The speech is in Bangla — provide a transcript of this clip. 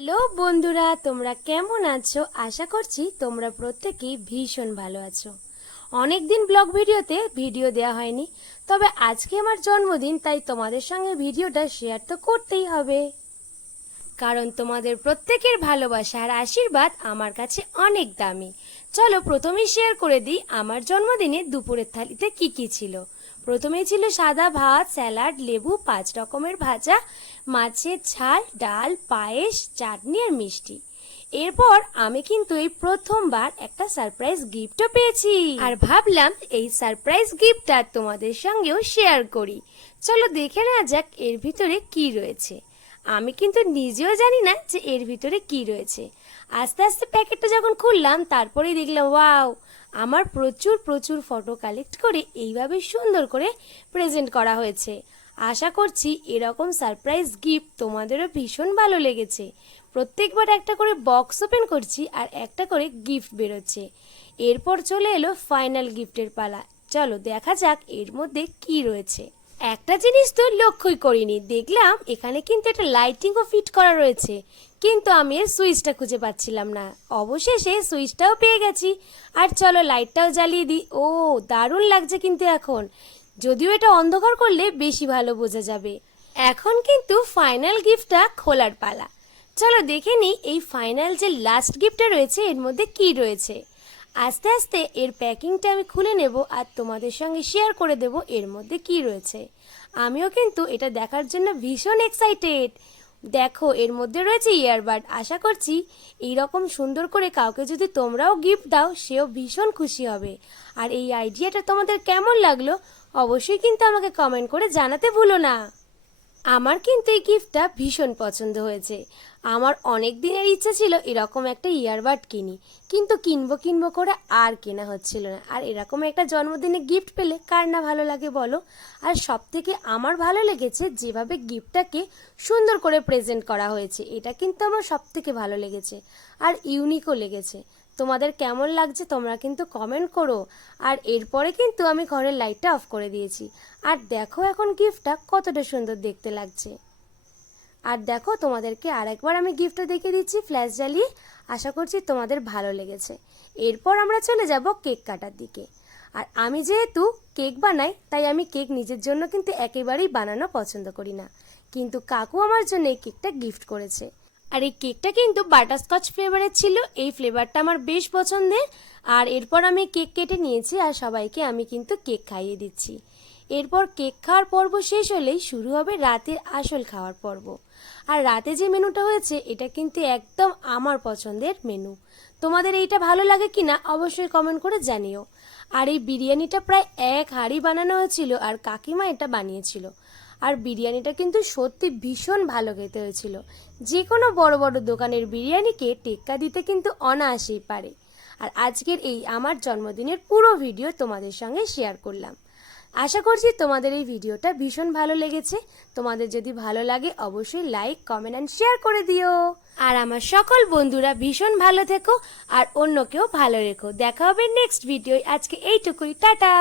হ্যালো বন্ধুরা, তোমরা কেমন আছো? আশা করছি তোমরা প্রত্যেকেই ভীষণ ভালো আছো। অনেক দিন ব্লগ ভিডিওতে ভিডিও দেওয়া হয়নি, তবে আজকে আমার জন্মদিন, তাই তোমাদের সঙ্গে ভিডিওটা শেয়ার তো করতেই হবে। কারণ তোমাদের প্রত্যেকের ভালোবাসা আর আশীর্বাদ আমার কাছে অনেক দামি। চলো প্রথমেই শেয়ার করে দিই, আমার জন্মদিনে দুপুরের থালিতে কি কি ছিল। প্রথমেই ছিল সাদা ভাত, স্যালাড, লেবু, পাঁচ রকমের ভাজা, মাছের ঝাল, ডাল, পায়েস, চাটনি আর মিষ্টি। এরপর আমি কিন্তু এই প্রথমবার একটা সারপ্রাইজ গিফটও পেয়েছি। আর ভাবলাম এই সারপ্রাইজ গিফটটা তোমাদের সঙ্গেও শেয়ার করি। চলো দেখে নেওয়া যাক এর ভিতরে কি রয়েছে। আমি কিন্তু নিজেও জানি না যে এর ভিতরে কি রয়েছে। আস্তে আস্তে প্যাকেটটা যখন খুললাম, তারপরেই দেখলাম, ওয়াও আমার প্রচুর প্রচুর ফটো কালেক্ট করে এইভাবে সুন্দর করে প্রেজেন্ট করা হয়েছে। আশা করছি এরকম সারপ্রাইজ গিফট তোমাদেরও ভীষণ ভালো লেগেছে। প্রত্যেকবার একটা করে বক্স ওপেন করছি আর একটা করে গিফট বেরোচ্ছে। এরপর চলে এলো ফাইনাল গিফটের পালা। চলো দেখা যাক এর মধ্যে কি রয়েছে। একটা জিনিস তো লক্ষ্যই করিনি। দেখলাম এখানে কিন্তু একটা লাইটিংও ফিট করা রয়েছে। কিন্তু আমি এর সুইচটা খুঁজে পাচ্ছিলাম না। অবশেষে সুইচটাও পেয়ে গেছি। আর চলো লাইটটাও জ্বালিয়ে দিই। ও, দারুণ লাগছে কিন্তু এখন। যদিও এটা অন্ধকার করলে বেশি ভালো বোঝা যাবে। এখন কিন্তু ফাইনাল গিফটটা খোলার পালা। চলো দেখে নিই এই ফাইনাল যে লাস্ট গিফটটা রয়েছে, এর মধ্যে কি রয়েছে? আস্তে আস্তে এর প্যাকিংটা আমি খুলে নেব আর তোমাদের সঙ্গে শেয়ার করে দেব এর মধ্যে কি রয়েছে। আমিও কিন্তু এটা দেখার জন্য ভীষণ এক্সাইটেড দেখো, এর মধ্যে রয়েছে ইয়ারবাড আশা করছি এই রকম সুন্দর করে কাউকে যদি তোমরাও গিফট দাও, সেও ভীষণ খুশি হবে। আর এই আইডিয়াটা তোমাদের কেমন লাগল, অবশ্যই কিন্তু আমাকে কমেন্ট করে জানাতে ভুলো না। আমার কিন্তু এই গিফটটা ভীষণ পছন্দ হয়েছে। আমার অনেক দিনের ইচ্ছা ছিল এরকম একটা ইয়ারবাড কিনি, কিন্তু কিনবো কিনবো করে আর কেনা হচ্ছিল না। আর এরকম একটা জন্মদিনে গিফট পেলে কার না ভালো লাগে বলো? আর সব থেকে আমার ভালো লেগেছে যেভাবে গিফটটাকে সুন্দর করে প্রেজেন্ট করা হয়েছে, এটা কিন্তু আমার সব থেকে ভালো লেগেছে। আর ইউনিকও লেগেছে। তোমাদের কেমন লাগছে তোমরা কিন্তু কমেন্ট করো। আর এরপরে কিন্তু আমি ঘরের লাইটটা অফ করে দিয়েছি। আর দেখো এখন গিফটটা কতটা সুন্দর দেখতে লাগছে। আর দেখো তোমাদেরকে আরেকবার আমি গিফটটা দেখিয়ে দিচ্ছি ফ্ল্যাশ জ্বালিয়ে। আশা করছি তোমাদের ভালো লেগেছে। এরপর আমরা চলে যাব কেক কাটার দিকে। আর আমি যেহেতু কেক বানাই, তাই আমি কেক নিজের জন্য কিন্তু একেবারেই বানানো পছন্দ করি না। কিন্তু কাকু আমার জন্য এই কেকটা গিফট করেছে। আর এই কেকটা কিন্তু বাটারস্কচ ফ্লেভারের ছিল। এই ফ্লেভারটা আমার বেশ পছন্দের। আর এরপর আমি কেক কেটে নিয়েছি আর সবাইকে আমি কিন্তু কেক খাইয়ে দিচ্ছি। এরপর কেক খাওয়ার পর্ব শেষ হলেই শুরু হবে রাতের আসল খাওয়ার পর্ব। আর রাতে যে মেনুটা হয়েছে, এটা কিন্তু একদম আমার পছন্দের মেনু। তোমাদের এইটা ভালো লাগে কিনা অবশ্যই কমেন্ট করে জানিও। আর এই বিরিয়ানিটা প্রায় এক হাঁড়ি বানানো হয়েছিল আর কাকিমা এটা বানিয়েছিল। আর বিরিয়ানিটা কিন্তু সত্যি ভীষণ ভালো খেতে হয়েছিল। যে কোনো বড় বড় দোকানের বিরিয়ানিকে টেক্কা দিতে কিন্তু অনায়াসেই পারে। আর আজকের এই আমার জন্মদিনের পুরো ভিডিও তোমাদের সঙ্গে শেয়ার করলাম। আশা করছি তোমাদের এই ভিডিওটা ভীষণ ভালো লেগেছে। তোমাদের যদি ভালো লাগে অবশ্যই লাইক, কমেন্ট অ্যান্ড শেয়ার করে দিও। আর আমার সকল বন্ধুরা ভীষণ ভালো থেকো আর অন্যকেও ভালো রেখো। দেখা হবে নেক্সট ভিডিও আজকে এইটুকুই। টাটা!